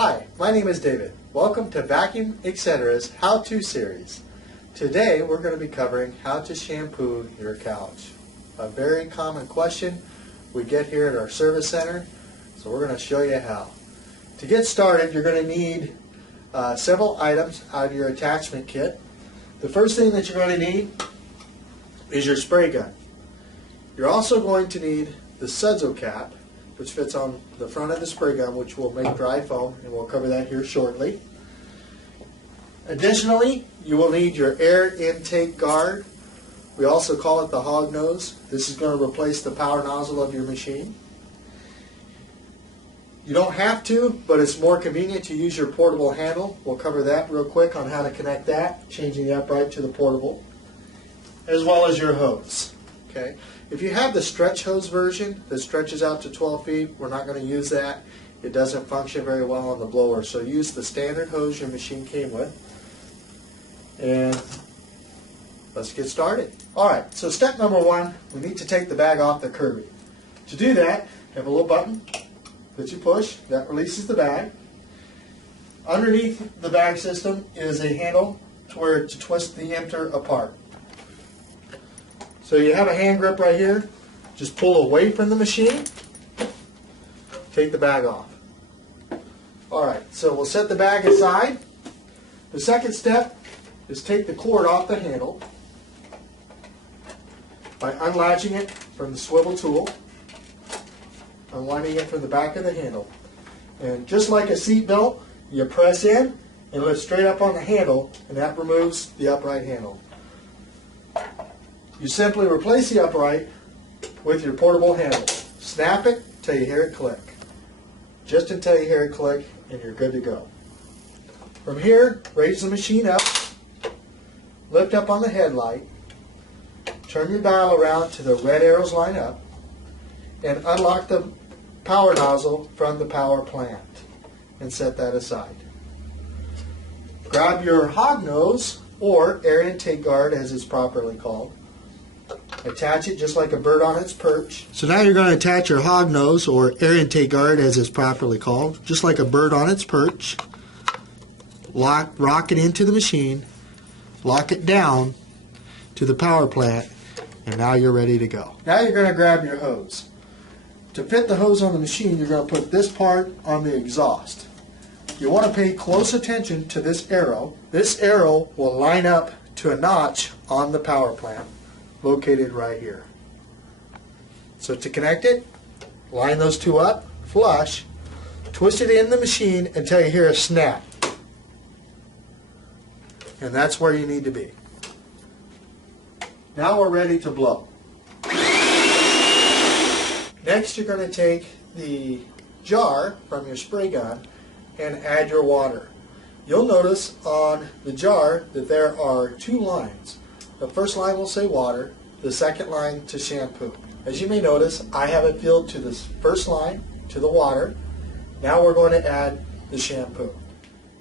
Hi, my name is David. Welcome to Vacuum Etc's How-To series. Today we're going to be covering how to shampoo your couch. A very common question we get here at our service center, so we're going to show you how. To get started, you're going to need several items out of your attachment kit. The first thing that you're going to need is your spray gun. You're also going to need the sudzo cap, which fits on the front of the spray gun, which will make dry foam, and we'll cover that here shortly. Additionally, you will need your air intake guard. We also call it the hog nose. This is going to replace the power nozzle of your machine. You don't have to, but it's more convenient to use your portable handle. We'll cover that real quick on how to connect that, changing the upright to the portable, as well as your hose. Okay. If you have the stretch hose version that stretches out to 12 feet, we're not going to use that. It doesn't function very well on the blower, so use the standard hose your machine came with. And let's get started. Alright, so step number one, we need to take the bag off the Kirby. To do that, you have a little button that you push that releases the bag. Underneath the bag system is a handle to twist the enter apart. So you have a hand grip right here. Just pull away from the machine. Take the bag off. Alright, so we'll set the bag aside. The second step is take the cord off the handle by unlatching it from the swivel tool, unwinding it from the back of the handle. And just like a seat belt, you press in and lift straight up on the handle, and that removes the upright handle. You simply replace the upright with your portable handle. Snap it till you hear it click. Just until you hear it click, and you're good to go. From here, raise the machine up, lift up on the headlight, turn your dial around to the red arrows line up, and unlock the power nozzle from the power plant, and set that aside. Grab your hog nose, or air intake guard as it's properly called. Attach it just like a bird on its perch. So now you're going to attach your hog nose, or air intake guard as it's properly called, just like a bird on its perch. Rock it into the machine, lock it down to the power plant, and now you're ready to go. Now you're going to grab your hose. To fit the hose on the machine, you're going to put this part on the exhaust. You want to pay close attention to this arrow. This arrow will line up to a notch on the power plant, located right here. So to connect it, line those two up, flush, twist it in the machine until you hear a snap. And that's where you need to be. Now we're ready to blow. Next, you're going to take the jar from your spray gun and add your water. You'll notice on the jar that there are two lines. The first line will say water, the second line to shampoo. As you may notice, I have it filled to this first line, to the water. Now we're going to add the shampoo.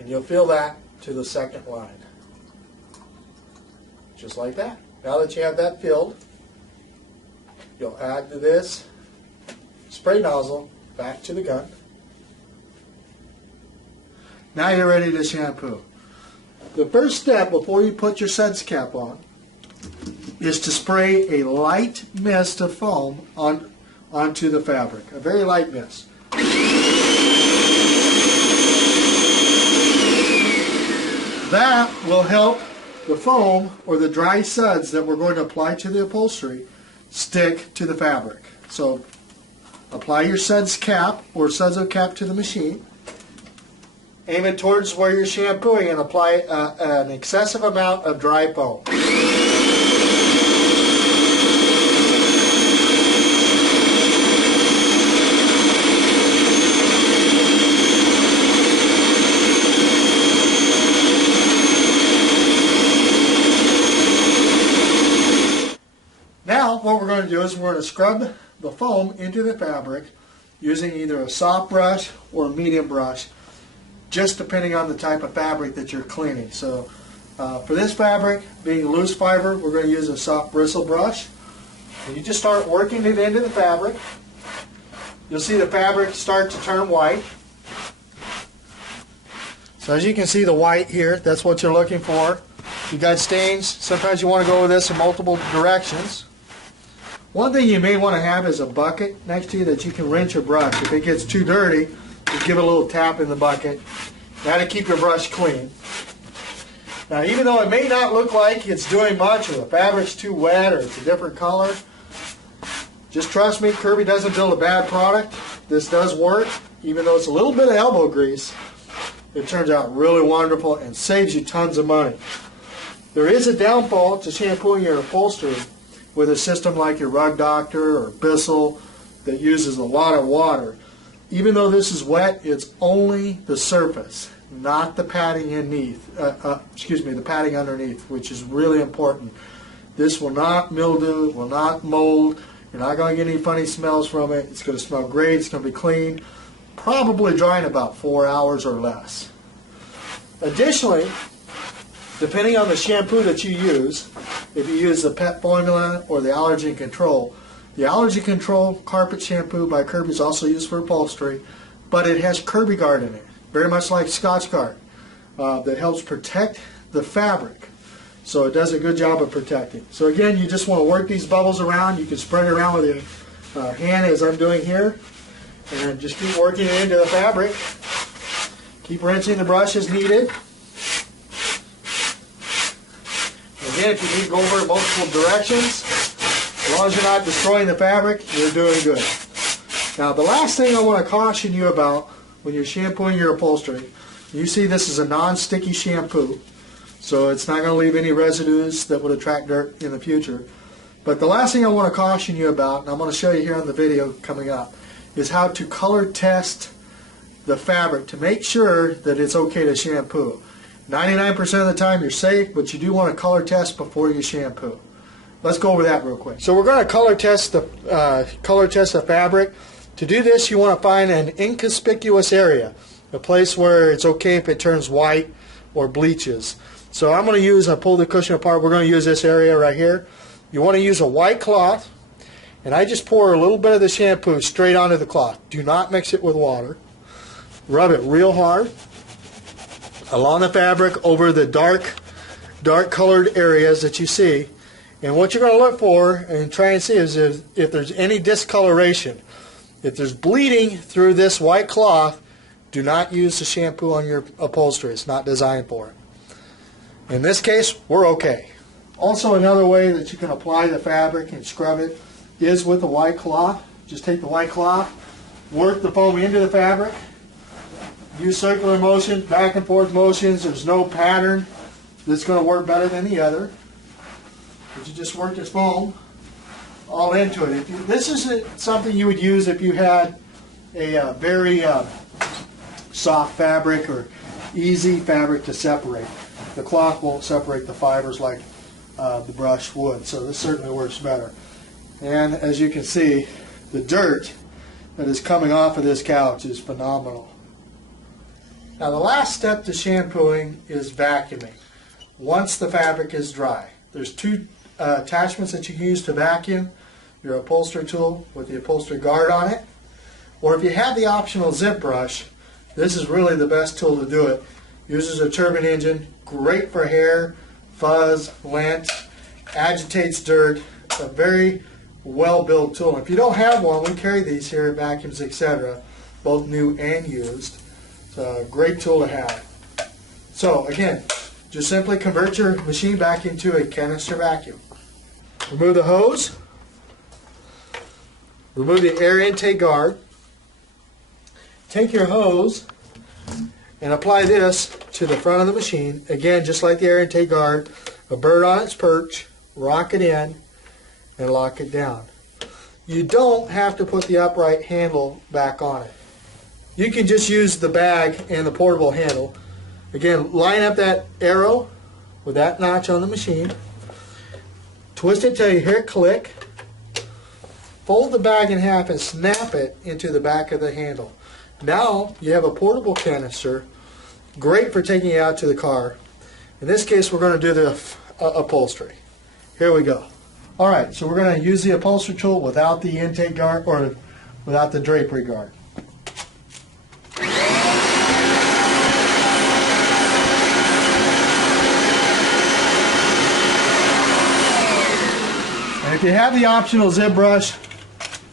And you'll fill that to the second line. Just like that. Now that you have that filled, you'll add this spray nozzle back to the gun. Now you're ready to shampoo. The first step before you put your suds cap on is to spray a light mist of foam onto the fabric. A very light mist. That will help the foam, or the dry suds that we're going to apply to the upholstery, stick to the fabric. So apply your suds cap or sudzo cap to the machine. Aim it towards where you're shampooing and apply an excessive amount of dry foam. Now what we're going to do is we're going to scrub the foam into the fabric using either a soft brush or a medium brush, just depending on the type of fabric that you're cleaning. So for this fabric, being loose fiber, we're going to use a soft bristle brush. And you just start working it into the fabric. You'll see the fabric start to turn white. So as you can see, the white here, that's what you're looking for. You got stains. Sometimes you want to go with this in multiple directions. One thing you may want to have is a bucket next to you that you can rinse your brush. If it gets too dirty, just give it a little tap in the bucket. That'll keep your brush clean. Now, even though it may not look like it's doing much, or the fabric's too wet, or it's a different color, just trust me, Kirby doesn't build a bad product. This does work. Even though it's a little bit of elbow grease, it turns out really wonderful and saves you tons of money. There is a downfall to shampooing your upholstery with a system like your Rug Doctor or Bissell that uses a lot of water. Even though this is wet, it's only the surface, not the padding underneath, the padding underneath, which is really important. This will not mildew, will not mold. You're not going to get any funny smells from it. It's going to smell great. It's going to be clean. Probably dry in about 4 hours or less. Additionally, depending on the shampoo that you use, if you use the pet formula or the allergen control, the allergy control carpet shampoo by Kirby is also used for upholstery, but it has Kirby Guard in it, very much like Scotch Guard, that helps protect the fabric. So it does a good job of protecting. So again, you just want to work these bubbles around. You can spread it around with your hand as I'm doing here, and just keep working it into the fabric. Keep rinsing the brush as needed. Again, if you need to go over multiple directions, as long as you're not destroying the fabric, you're doing good. Now, the last thing I want to caution you about when you're shampooing your upholstery, you see this is a non-sticky shampoo, so it's not going to leave any residues that would attract dirt in the future. But the last thing I want to caution you about, and I'm going to show you here in the video coming up, is how to color test the fabric to make sure that it's okay to shampoo. 99% of the time you're safe, but you do want to color test before you shampoo. Let's go over that real quick. So we're going to color test the fabric. To do this, you want to find an inconspicuous area, a place where it's okay if it turns white or bleaches. So I'm going to use, I pull the cushion apart, we're going to use this area right here. You want to use a white cloth, and I just pour a little bit of the shampoo straight onto the cloth. Do not mix it with water. Rub it real hard along the fabric over the dark colored areas that you see. And what you're going to look for and try and see is if there's any discoloration. If there's bleeding through this white cloth, do not use the shampoo on your upholstery. It's not designed for it. In this case, we're okay. Also, another way that you can apply the fabric and scrub it is with a white cloth. Just take the white cloth, work the foam into the fabric, use circular motions, back and forth motions. There's no pattern that's going to work better than the other. But you just work this foam all into it. This isn't something you would use if you had a very soft fabric or easy fabric to separate. The cloth won't separate the fibers like the brush would, so this certainly works better. And as you can see, the dirt that is coming off of this couch is phenomenal. Now, the last step to shampooing is vacuuming once the fabric is dry. There's two attachments that you can use to vacuum: your upholstery tool with the upholstery guard on it, or if you have the optional zip brush, this is really the best tool to do it. Uses a turbine engine, great for hair, fuzz, lint, agitates dirt, a very well-built tool. If you don't have one, we carry these here at Vacuums, etc., both new and used. It's a great tool to have. So again, just simply convert your machine back into a canister vacuum. Remove the hose, remove the air intake guard, take your hose and apply this to the front of the machine. Again, just like the air intake guard, a bird on its perch, rock it in and lock it down. You don't have to put the upright handle back on it. You can just use the bag and the portable handle. Again, line up that arrow with that notch on the machine. Twist it till you hear it click. Fold the bag in half and snap it into the back of the handle. Now you have a portable canister, great for taking it out to the car. In this case, we're going to do the upholstery. Here we go. Alright, so we're going to use the upholstery tool without the intake guard or without the drapery guard. you have the optional zip brush,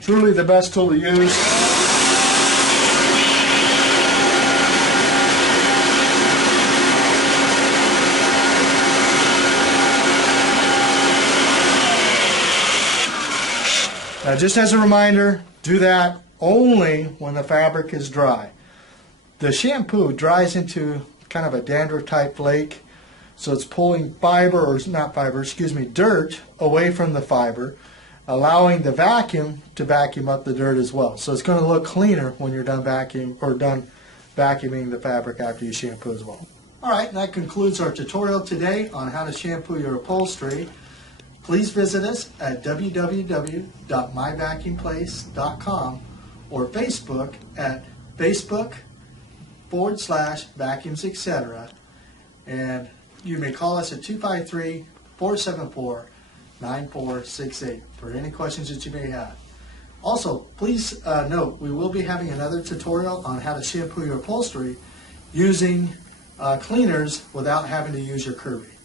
truly the best tool to use. Now, just as a reminder, do that only when the fabric is dry. The shampoo dries into kind of a dandruff type flake, so it's pulling dirt away from the fiber, allowing the vacuum to vacuum up the dirt as well. So it's going to look cleaner when you're done vacuuming the fabric after you shampoo as well. All right, and that concludes our tutorial today on how to shampoo your upholstery. Please visit us at www.myvacuumplace.com or Facebook at Facebook.com/vacuums, etc. And you may call us at 253-474-9468 for any questions that you may have. Also, please note, we will be having another tutorial on how to shampoo your upholstery using cleaners without having to use your Kirby.